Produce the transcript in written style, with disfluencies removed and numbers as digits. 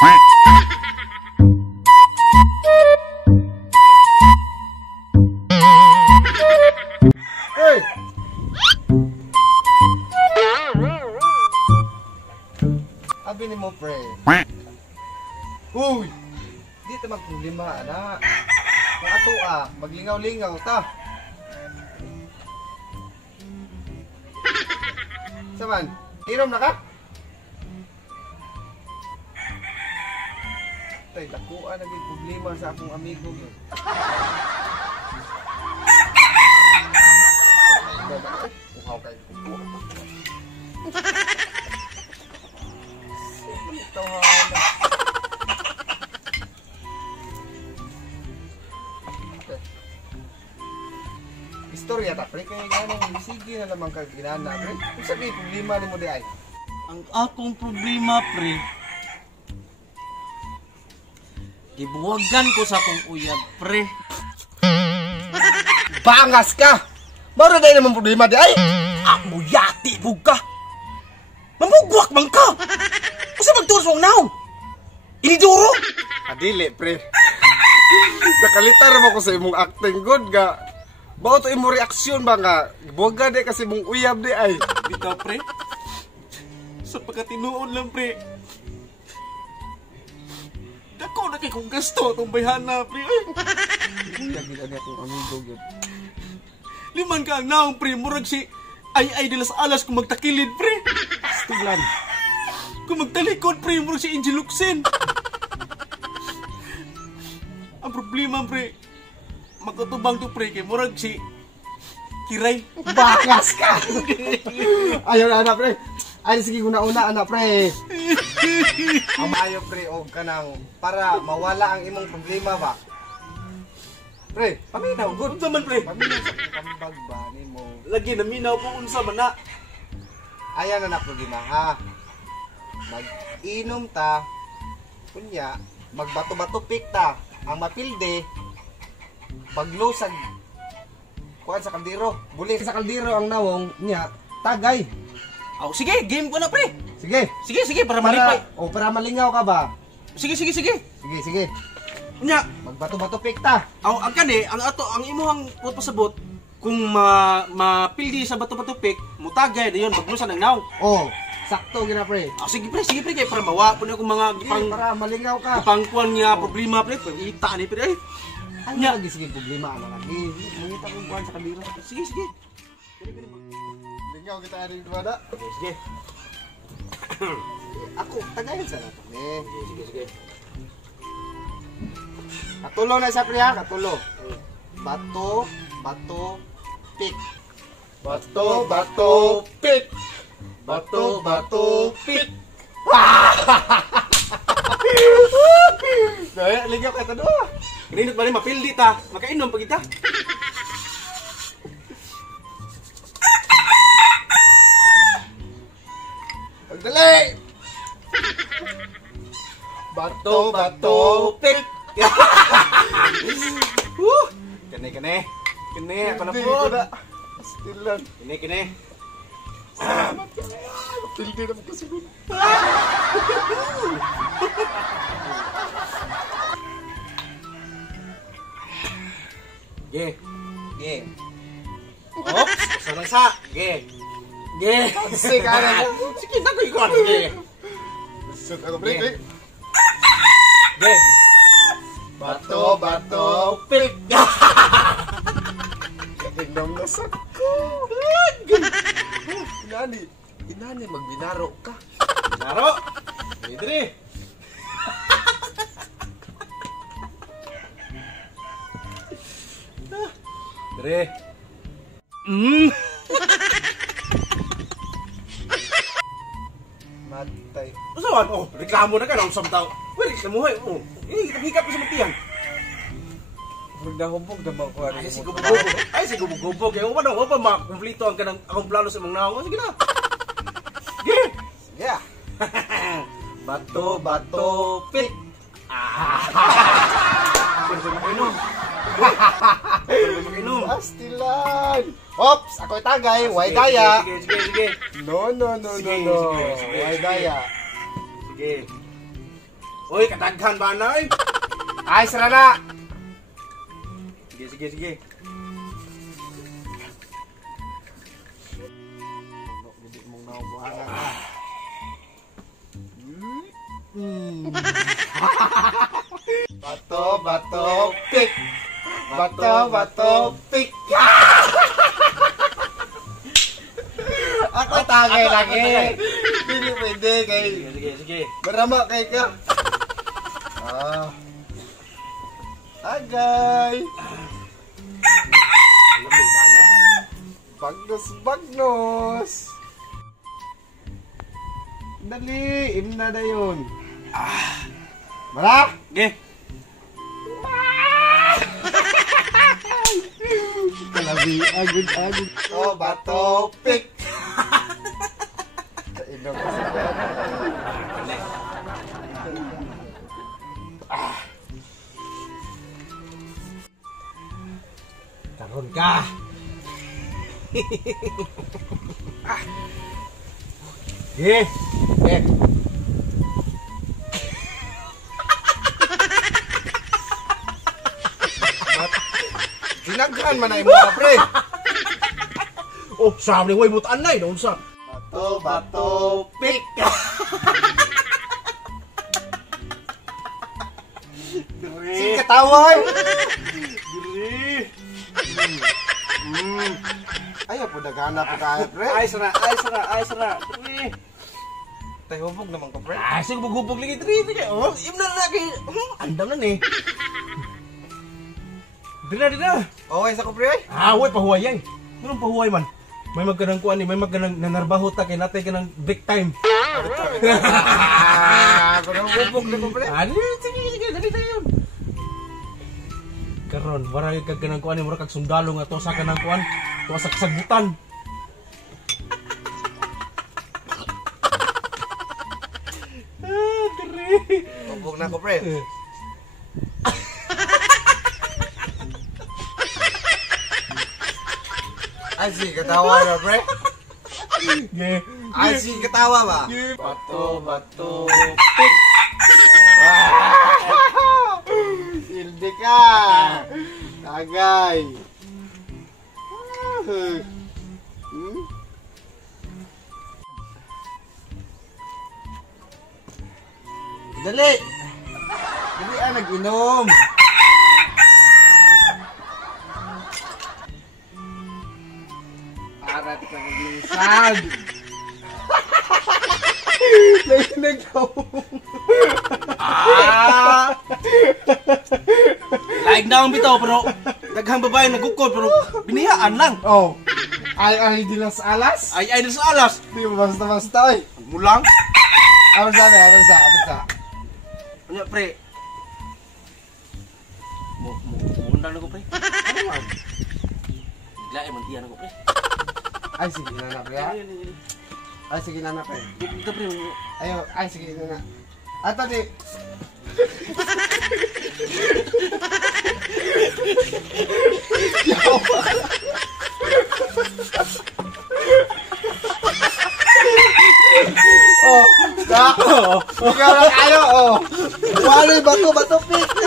Hey! Abi ni mo, pre. Uy! Di ta magproblema, ana. Kung ato maglingaw-lingaw ta. Saman, inom na ka? Tay, dakuan naging problema sa akong amigo yun. Uhaw kay kuko. Istorya ta, pre, kaya ganang sige na naman kag ginana, pre. Kung sabi, problema ni mo di ay. Ang akong problema, pre, gibuwagan ko sa akong uyab, pre. Bangas ka! Mara dahil naman problema di ay. Ako yati bug ka. Mamugwak man ka. Kasi magturos mong naong. Iniduro. Adili, pre. Nakalitar mo ko sa imong acting good ga. Bao to imong reaksyon ba nga? Buwaga di kasi mong uyab di ay. Bitaw, pre. Sa pagkatinuon lang, pre. Dako na kay kong gasto itong bayhana, pre. Uyab din ani akong amigo yun. Liman ka ang naong, pre. Murag si ay de las alas kung magtakilid, pre. Stilan. Kung magtalikod, pre. Murag si Angel Luxin. Ang problema, pre. Magkatubang to, pre. Kay murag si Kiray. Bakas ka! Ayaw na, anak, pre. Ay, sige, una-una, anak, pre. Amayo, pre, o kanang para mawala ang imong problema ba? Pre, paminaw, good. Unsa man, pre? Paminaw sa kambag ba ni mo? Lagi na minaw po unsa man na. Ayan na problema, ha? Mag-inom ta, kunya, magbato-bato pik ta, ang mapilde, paglusag, kuhan sa kaldero, buli sa kaldero ang nawong niya, tagay. Oh, sige, game ko na, pre. Sige. Sige, para malipay. Para malingaw ka ba? Sige. Sige. Nya, Magbato-bato pikta. ang kani, ang imuhang pasabot kung mapildi sa bato-bato pik, mutagay dayon maglusan ng naw. Oh, sakto gina, pre. Sige pre, kay para mawa po na akong mga Para malingaw ka. pangkuan nga problema pre, ita ni pre. Ano lagi sige problema ano lagi? Mangita kong kuhan sa kaldero. Sige. Lingaw kita rin dumada. Sige. Ako, tagayin sa nato. Sige. Katulo na sa pre ha, katulo. Bato, pik. Bato, pik. Bato, pik. Daya, ligaw ka ito doon. Ginindot ba rin mapildi ta? Makainom pa kita. Pagdali! Bato, pik. Kene. Ako na po. Stilan. Kene. Pildi na mo kasi good. Ge. Ops! Sa. Ge. Sige ka na. Sige, naku ikaw. Ge. Suk ako break. Ge. Bato, pik. Tingnan na sako. Inani magbinaro ka. Naro. Idri. Dre. Matay. Usawan? Oh, reklamo na ka na usam tao. Pwede sa muhay. Oh, ini kita hikap sa matiyan. Magdahubog na ba ko ano? Ay, si gubog-gubog. Kaya pa makumplito ang kanang akong plano sa mga naong. Sige na. Sige. Yeah. Bato, pik. Pwede sa mag-inom. Astilan. Ops, ako'y tagay. Way daya. Sige. No. Sige. Way daya. Sige. Uy, kadaghan ba na eh? Ay, sara na. Sige. Hindi mong naubuhangan. Bato, pick. Bato, pick. Ako tagay lagi. Hindi pwede kay. Sige. Marama kay ka. Agay. Alam mo ba na? Bagnos. Dali, imna na yun. Mara? Sige. Kalabi, agud. Oh, bato, pick. Sa inom kasi ka. Karon ka. Sige. Dinaghan man na imo ka, pre. Oh, sabi way mutaan na eh. Doon sa. Bato, pick. Sige katawa. Ayaw po naghanap po kaya, pre. Ay, sara. Tayo hubog naman ka, pre. Ah, sige, hubog lagi. Sige. Oh, imna na lagi. Andam na ni. Dina. Okay sa ko, pre. Ah, way pahuway yan. Anong pahuway man? May magkanang kuan ni, may magkanang nanarbaho ta kay natay kanang break time. Ako na hubog na ko, pre. Ah, sige, dali tayo. Karon, marami kag kanang kuan ni mura kag sundalo nga to sa kanang kuan, to sa kasagutan. Hubog na ko, pre. Ay, sige katawa na, pre. Ay, sige katawa ba? Bato, pick. Sildi ka. Tagay. Dali. Dali nag-inom. Arat ka mag-iisad. Like na ang bitaw pero daghang babae nagukod pero biniyaan lang. Oh. Ay, di las alas. Ay sa alas. Di mo basta-basta eh. Mulang. Apa sabi? Ano pre? Mundang na ko pre. Ano man? Bigla man tiyan ako pre. Ay, sige na pre. Ay, sige na pre. Dito pre. Ayo, ay, sige na. Ato di. Oh, ikaw lang kayo, oh. Wala yung bato, pick.